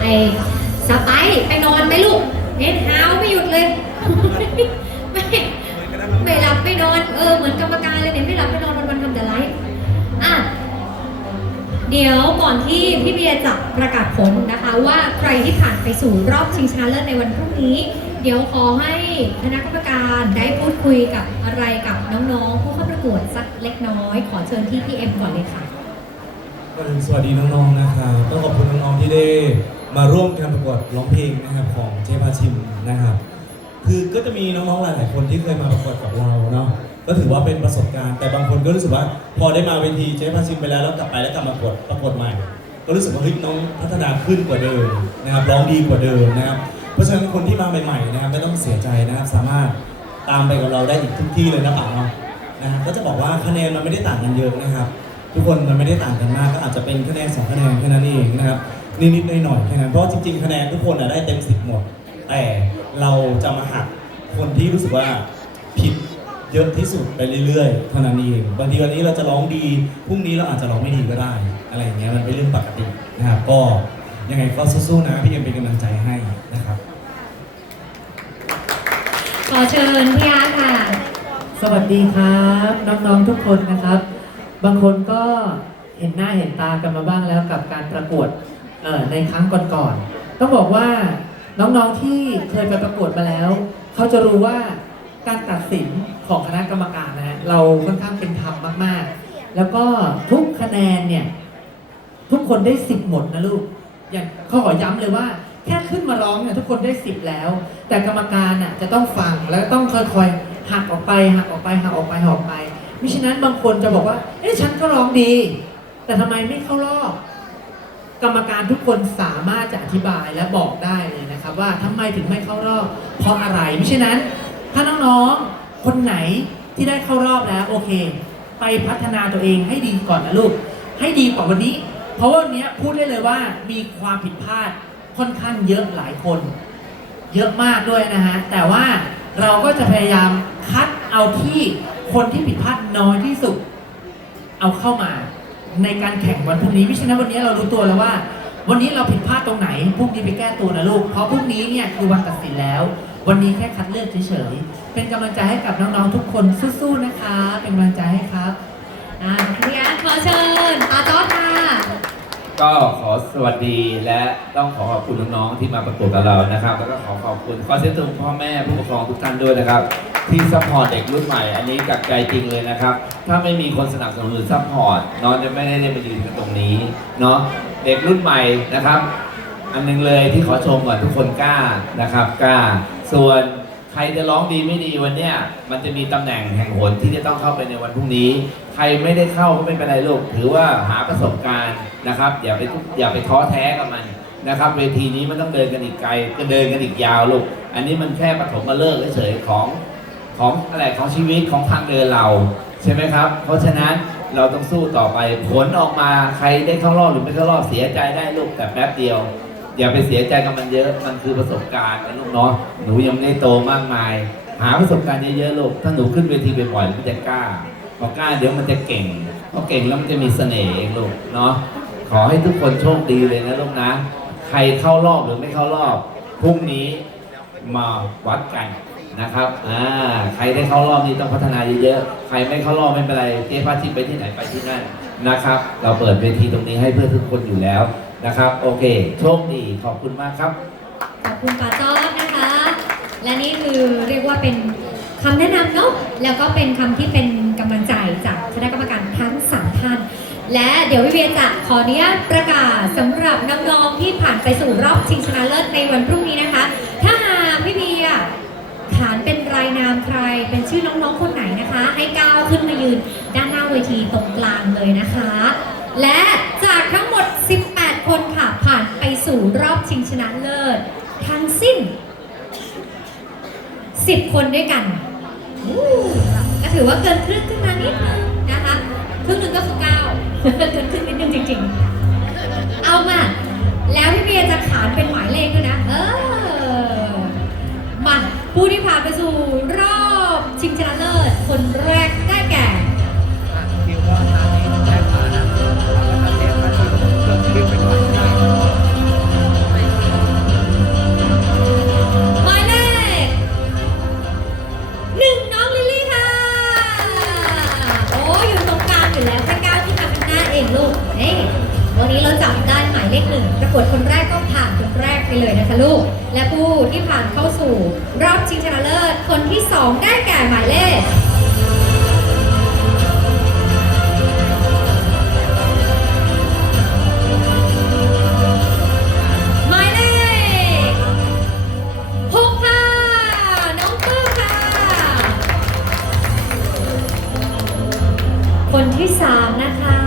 ไอ้สไปไปนอนไหมลูกเน็ตหาวไม่หยุดเลย ไม่ไม่หลับไม่นอนเออเหมือนกรรมการเลยเนี่ยไม่หลับไม่นอนวันวันทำแต่ไลฟ์อะเดี๋ยวก่อนที่พี่เบียร์จะประกาศผลนะคะ ว่าใครที่ผ่านไปสู่รอบชิงชนะเลิศในวันพรุ่งนี้ เดี๋ยวขอให้คณะกรรมการได้พูดคุยกับอะไรกับน้องๆผู้เข้าประกวดสักเล็กน้อย ขอเชิญที่พี่เอ็มก่อนเลยค่ะ สวัสดีน้องๆนะครับต้องขอบคุณน้องๆที่ได้มาร่วมการประกวดร้องเพลงนะครับของเจพาชิมนะครับ คือก็จะมีน้องๆหลายๆคนที่เคยมาประกวดกับเราเนาะก็ถือว่าเป็นประสบการณ์แต่บางคนก็รู้สึกว่าพอได้มาเวทีเจพาชิมไปแล้วแล้วกลับไปแล้วกลับมาประกวดประกวดใหม่ ก็รู้สึกว่าเฮ้ยน้องพัฒนาขึ้นกว่าเดิมนะครับร้องดีกว่าเดิมนะครับ เพราะฉะนั้นคนที่มาใหม่ๆนะครับไม่ต้องเสียใจนะครับสามารถตามไปกับเราได้อีกทุกที่เลยนะป๋าเนาะนะครับก็จะบอกว่าคะแนนมันไม่ได้ต่างกันเยอะนะครับ ทุกคนมันไม่ได้ต่างกันมากก็อาจจะเป็นคะแนนสองคะแนนแค่นั้นเองนะครับนิดๆหน่อยๆแค่นั้นเพราะว่าจริงๆคะแนนทุกคนอะได้เต็มสิบหมด แต่เราจะมาหักคนที่รู้สึกว่าผิดเยอะที่สุดไปเรื่อยๆเท่านั้นเองบางทีวันนี้เราจะร้องดีพรุ่งนี้เราอาจจะร้องไม่ดีก็ได้ อะไรอย่างเงี้ยมันเป็นเรื่องปกตินะครับก็ยังไงก็สู้ๆนะพี่เอ็มเป็นกำลังใจให้นะครับ ขอเชิญพี่อาร์ตค่ะ สวัสดีครับ น้องๆทุกคนนะครับ บางคนก็เห็นหน้าเห็นตากันมาบ้างแล้วกับการประกวดในครั้งก่อนๆต้องบอกว่าน้องๆที่เคยไปประกวดมาแล้วเขาจะรู้ว่าการตัดสินของคณะกรรมการนะเราค่อนข้างเป็นธรรมมากๆ แล้วก็ทุกคะแนนเนี่ยทุกคนได้สิบหมดนะลูกอย่างเขาขอย้ำเลยว่า แค่ขึ้นมาร้องเนี่ยทุกคนได้สิบแล้ว แต่กรรมการน่ะจะต้องฟังแล้วต้องค่อยๆหักออกไปหักออกไปหักออกไปหักออกไป มิฉะนั้นบางคนจะบอกว่า เอ๊ะฉันก็ร้องดี แต่ทำไมไม่เข้ารอบ กรรมการทุกคนสามารถจะอธิบายและบอกได้เลยนะครับ ว่าทำไมถึงไม่เข้ารอบ เพราะอะไรมิฉะนั้น ถ้าน้องๆ คนไหนที่ได้เข้ารอบแล้วโอเค ไปพัฒนาตัวเองให้ดีก่อนนะลูก ให้ดีกว่าวันนี้ เพราะว่าวันนี้พูดได้เลยว่ามีความผิดพลาดค่อนข้างเยอะหลายคน เยอะมากด้วยนะฮะ แต่ว่าเราก็จะพยายามคัดเอาที่ คนที่ผิดพลาดน้อยที่สุด เอาเข้ามาในการแข่งวันพรุ่งนี้มิฉะนั้นวันนี้เรารู้ตัวแล้วว่า วันนี้เราผิดพลาดตรงไหนพรุ่งนี้ไปแก้ตัวนะลูกเพราะพรุ่งนี้เนี่ยคือวันตัดสินแล้ว วันนี้แค่คัดเลือกเฉยๆเป็นกำลังใจให้กับน้องๆทุกคนสู้ๆนะคะ เป็นกำลังใจให้ครับอ่าพี่อาร์ตขอเชิญอาต้อค่ะ ก็ขอสวัสดีและต้องขอขอบคุณน้องๆที่มาประกวดกับเรานะครับ แล้วก็ขอขอบคุณขอเสียงตรงพ่อแม่ผู้ปกครองทุกท่านด้วยนะครับ ที่ซัพพอร์ตเด็กรุ่นใหม่ อันนี้จากใจจริงเลยนะครับ ถ้าไม่มีคนสนับสนุนหรือซัพพอร์ตน้องจะไม่ได้มายืนกันตรงนี้เนาะเด็กรุ่นใหม่นะครับ อันหนึงเลยที่ขอชมก่อนทุกคนกล้านะครับกล้าส่วน ใครจะร้องดีไม่ดีวันเนี้ยมันจะมีตำแหน่งแห่งหนที่จะต้องเข้าไปในวันพรุ่งนี้ ใครไม่ได้เข้าก็ไม่เป็นไรลูกถือว่าหาประสบการณ์นะครับ อย่าไปทุอย่าไปท้อแท้กับมันนะครับ เวทีนี้มันต้องเดินกันอีกไกลก็เดินกันอีกยาวลูกอันนี้มันแค่ปฐมมาเลิกเฉยๆของของอะไรของชีวิตของทางเดินเรา ใช่ไหมครับ เพราะฉะนั้นเราต้องสู้ต่อไปผลออกมาใครได้เข้ารอบหรือไม่เข้ารอบเสียใจได้ลูกแต่แป๊บเดียว อย่าไปเสียใจกับมันเยอะ มันคือประสบการณ์นะลูกเนาะหนูยังไม่ได้โตมากมาย หาประสบการณ์เยอะๆลูกถ้าหนูขึ้นเวทีบ่อยๆมันจะกล้าพอกล้าเดี๋ยวมันจะเก่งพอเก่งแล้วมันจะมีเสน่ห์เองลูกเนาะขอให้ทุกคนโชคดีเลยนะลูกนะ ใครเข้ารอบหรือไม่เข้ารอบพรุ่งนี้มาวัดกันนะครับ อ่า ใครได้เข้ารอบนี่ต้องพัฒนาเยอะๆ ใครไม่เข้ารอบไม่เป็นไร เจ๊พาทิตย์ไปที่ไหนไปที่นั่นนะครับ เราเปิดเวทีตรงนี้ให้เพื่อทุกคนอยู่แล้ว นะครับ โอเค โชคดี ขอบคุณมากครับ ขอบคุณป้าจอดนะคะ และนี่คือเรียกว่าเป็นคำแนะนำเนาะแล้วก็เป็นคำที่เป็นกำลังใจจากคณะกรรมการทั้งสามท่าน และเดี๋ยววิเวียนจะขออนุญาตประกาศสำหรับน้องๆที่ผ่านไปสู่รอบชิงชนะเลิศในวันพรุ่งนี้นะคะ ถ้าหากพี่เบียขานเป็นรายนามใครเป็นชื่อน้องๆคนไหนนะคะ ให้ก้าวขึ้นมายืนด้านหน้าเวทีตรงกลางเลยนะคะ และจา สู่รอบชิงชนะเลิศ ทั้งสิ้น 10 คนด้วยกันก็ถือว่าเกินครึ่งขึ้นมานิดนึงนะคะครึ่งหนึ่งก็คือ9เกินครึ่งนิดนึงจริง ๆ เอามา แล้วพี่เบียร์จะขานเป็นหมายเลขด้วยนะ เออมาผู้ที่ผ่านไปสู่รอบชิงชนะเลิศคนแรก ประกวดคนแรกก็ผ่านคนแรกไปเลยนะคะลูก และผู้ที่ผ่านเข้าสู่รอบชิงชนะเลิศคนที่สองได้แก่หมายเลขหมายเลขหกค่ะน้องปื้ค่ะคนที่สามนะคะ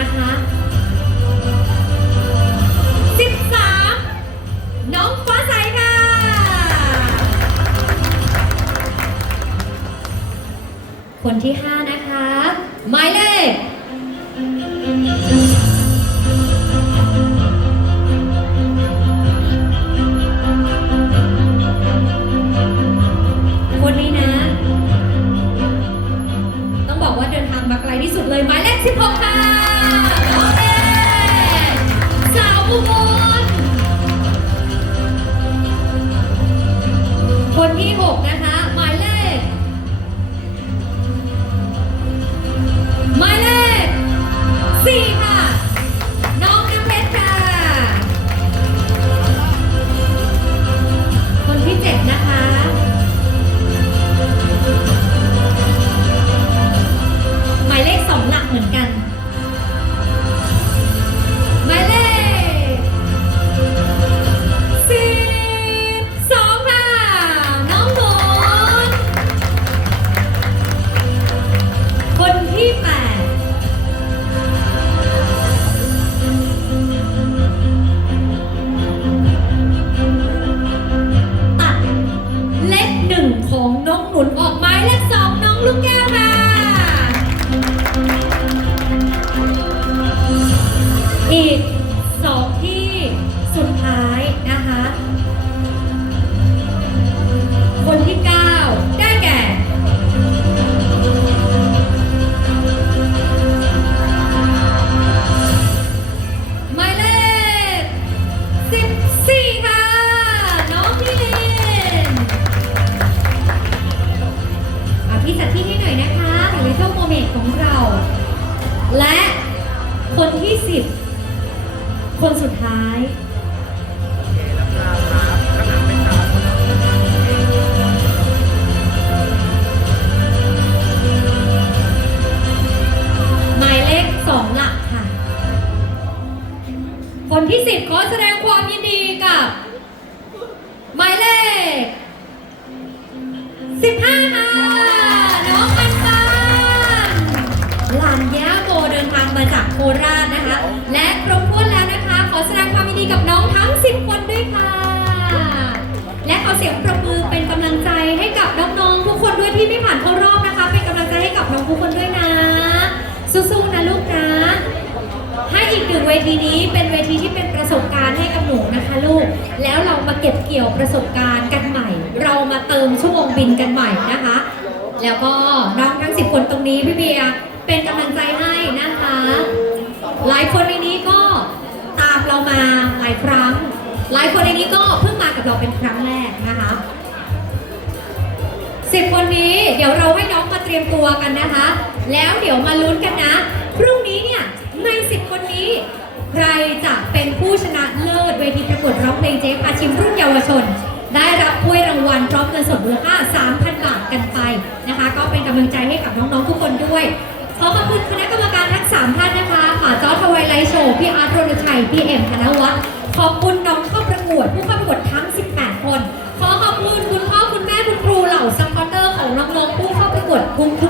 นะคะ 13 น้องฟ้าใสค่ะ คนที่ 5 คนที่ 6 นะคะ นะคะานย่าโมเดินทางมาจากโคราชนะคะ และครบถ้วนแล้วนะคะ ขอแสดงความยินดีกับน้องทั้ง 10 คนด้วยค่ะ และขอเสียงปรบมือเป็นกำลังใจให้กับน้องๆทุกคนด้วยที่ไม่ผ่านเข้ารอบนะคะ เป็นกำลังใจให้กับน้องทุกคนด้วยนะ สู้ๆนะลูกนะ ให้อีกหนึ่งเวทีนี้เป็นเวทีที่เป็นประสบการณ์ให้กับหนูนะคะลูก แล้วเรามาเก็บเกี่ยวประสบการณ์กันใหม่ เรามาเติมชั่วโมงบินกันใหม่นะคะ แล้วก็น้องทั้ง 10 คนตรงนี้พี่เบียร์ เป็นกำลังใจให้นะคะ หลายคนในนี้ก็ตามเรามาหลายครั้ง หลายคนในนี้ก็เพิ่งมากับเราเป็นครั้งแรกนะคะสิบคนนี้เดี๋ยวเราให้น้องมาเตรียมตัวกันนะคะ แล้วเดี๋ยวมาลุ้นกันนะ พรุ่งนี้เนี่ยในสิบคนนี้ ใครจะเป็นผู้ชนะเลิศเวทีประกวดร้องเพลงเจ๊พาชิมรุ่นเยาวชน ได้รับถ้วยรางวัลพร้อมเงินสดมูลค่า3,000 บาทกันไปนะคะ ก็เป็นกำลังใจให้กับน้องๆทุกคนด้วย ขอขอบคุณคณะกรรมการทั้งสามท่านนะคะป่าจอทวายไลโชว์พี่อาร์ตโรนุชัยพี่เอ็มธนวัฒน์ขอบคุณน้องเข้าประกวดผู้เข้าประกวดทั้ง 18 คน ขอขอบคุณคุณพ่อคุณแม่คุณครูเหล่าซัพพอร์เตอร์ของน้องๆผู้เข้าประกวดทุก